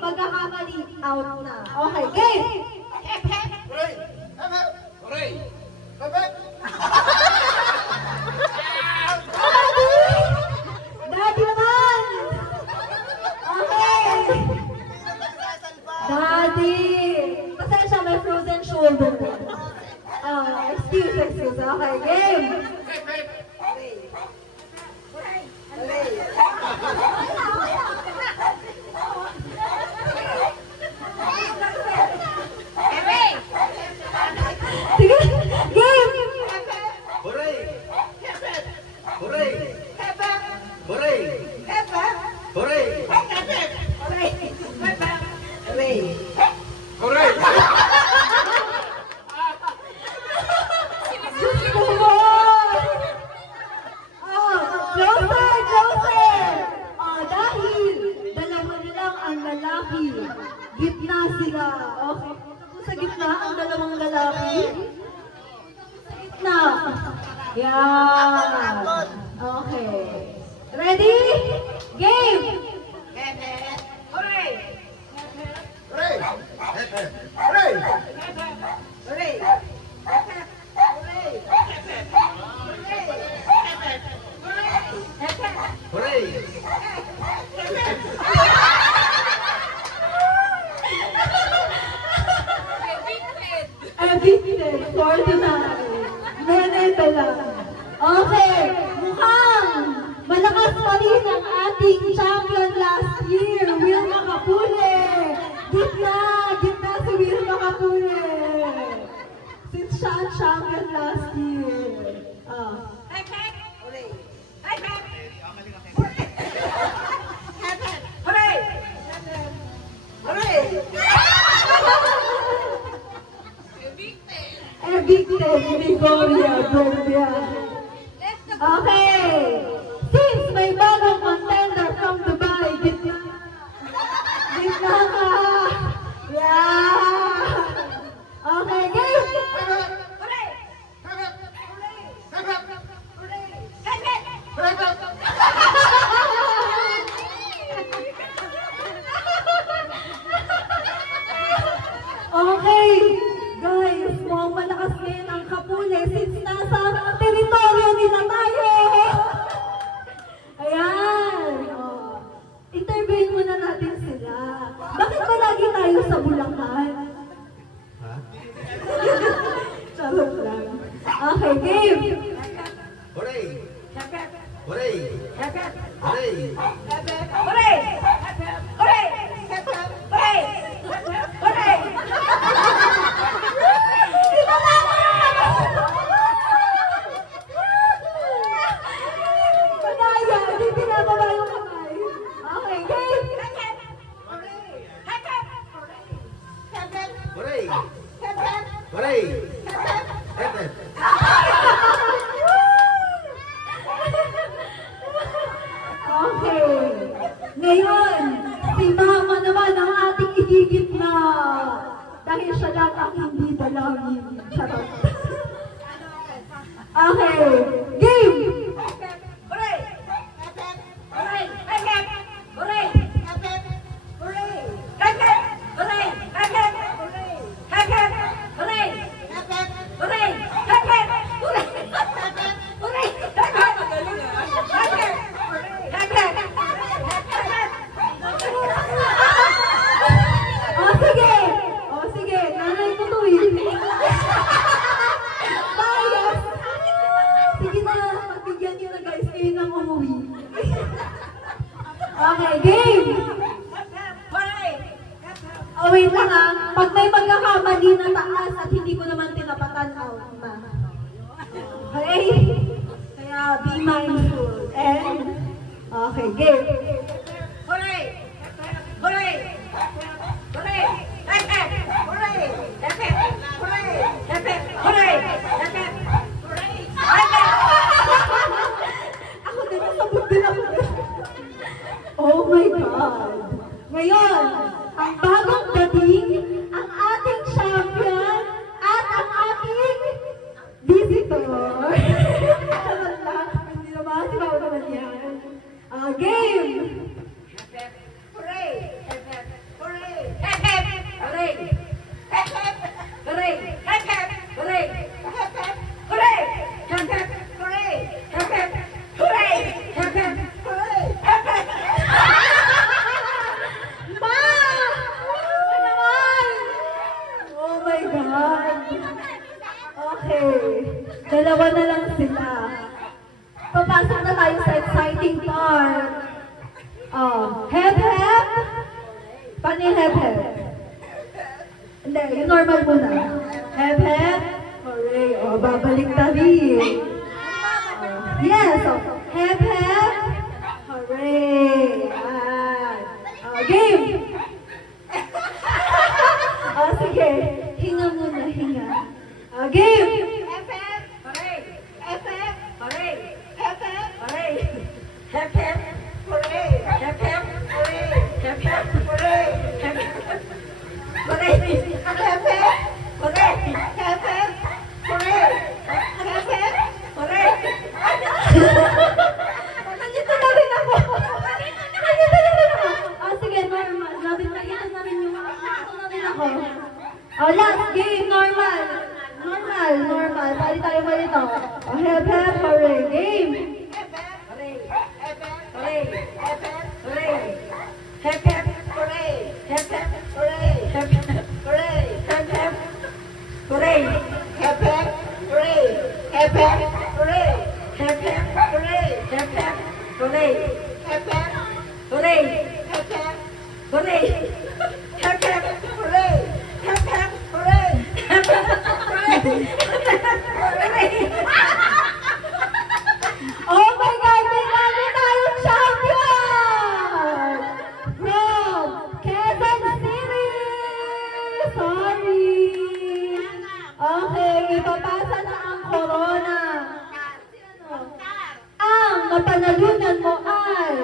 pagkakamali, out na. Okay, game! Hooray! Hooray! Daddy naman! Okay! Daddy! Pasensya, may frozen shoulder. Excuse. Okay, game! Sige, game! Hooray! Hooray! Hooray! Hooray! Hooray! Dahil dalawa na lang ang lalaki. Gitna sila. Okay. Sa gitna ang dalawang lalaki. Sa gitna. Yan. Okay. Ready? Game! Hooray! Hooray! Hooray! Evicted for tonight. Nenete lang. Okay. Mukhang malakas pa rin ang ating champion last year, Wilma Kapule. Gitna si Wilma Kapule. Since siya ang champion last year. Evicted, Gregoria. Okay. Since may bagong contender from Dubai, gitna ka. Yeah. Okay, game. Okay, guys, mukhang malakas ngayon ang Kapule since nasa teritoryo nila tayo. Ayan. Interviewin muna natin sila. Bakit ba lagi tayo sa Bulacan? Ha? Charot lang. Okay, game. Hooray! Hooray! Hooray! Madaya, hindi pinababa yung kamay. Okay, game. Hooray! Hooray! Okay. Ngayon, si Mama naman ang ating igigit na dahil siya lang ang hindi dalawin. Charot. Okay. Game! O sige, nanay ko to eh. Bias. Sige na, pagbigyan niyo na guys, kayo nang umuwi. Okay, game! Oh, wait lang ah. Pag may magkakamali na taas at hindi ko naman tinapatan, out na. Okay? Kaya be mindful. And, okay, game. Ako din, nasabot din ako. Oh my God. Ngayon, ang bagong dating, ang ating champion, at ang ating visitor. Charot lang. Hindi naman, sinaw naman yan. Game! Paano yung hep hep? Hindi, yung normal muna. Hep hep. Hooray. O, babalik tabi. Yes. So, hep hep. Hooray. Game. Sige. Hinga muna, hinga. Game. Hep hep. Hooray. Hep hep. Hooray. Hep hep. Hooray. Hep hep. Hooray. Hep hep. Hooray. Hep hep. Hooray. Hep hep. Hooray. Hep hep. Hooray. Hep hep. Hooray. Hep hep. Hooray. Nandito na rin ako. Nandito na rin ako. Sige, normal. Nandito na rin yung nandito na rin ako. Last game, normal. Normal. Pali tayo malito. Hep hep, hooray. Game. Hep hep. Hooray. Hep hep. Hooray. Hep hep. Hooray. Hep hep. Hooray. Hep hep. Hooray. Hep hep. Hooray. Hep hep. Hooray. Hep hep. Hooray. Hep hep. Hooray. Hep hep. Hooray. Hep hep. Hooray. Hep hep. Hooray. Hep hep. Hooray. Hep hep. Hooray. Hep hep. Hooray. Hep hep. Hooray. Oh my God! May namin tayong champion! From Quezon City! Sorry! Okay, ipapasa na ang corona. Ang napanalunan mo ay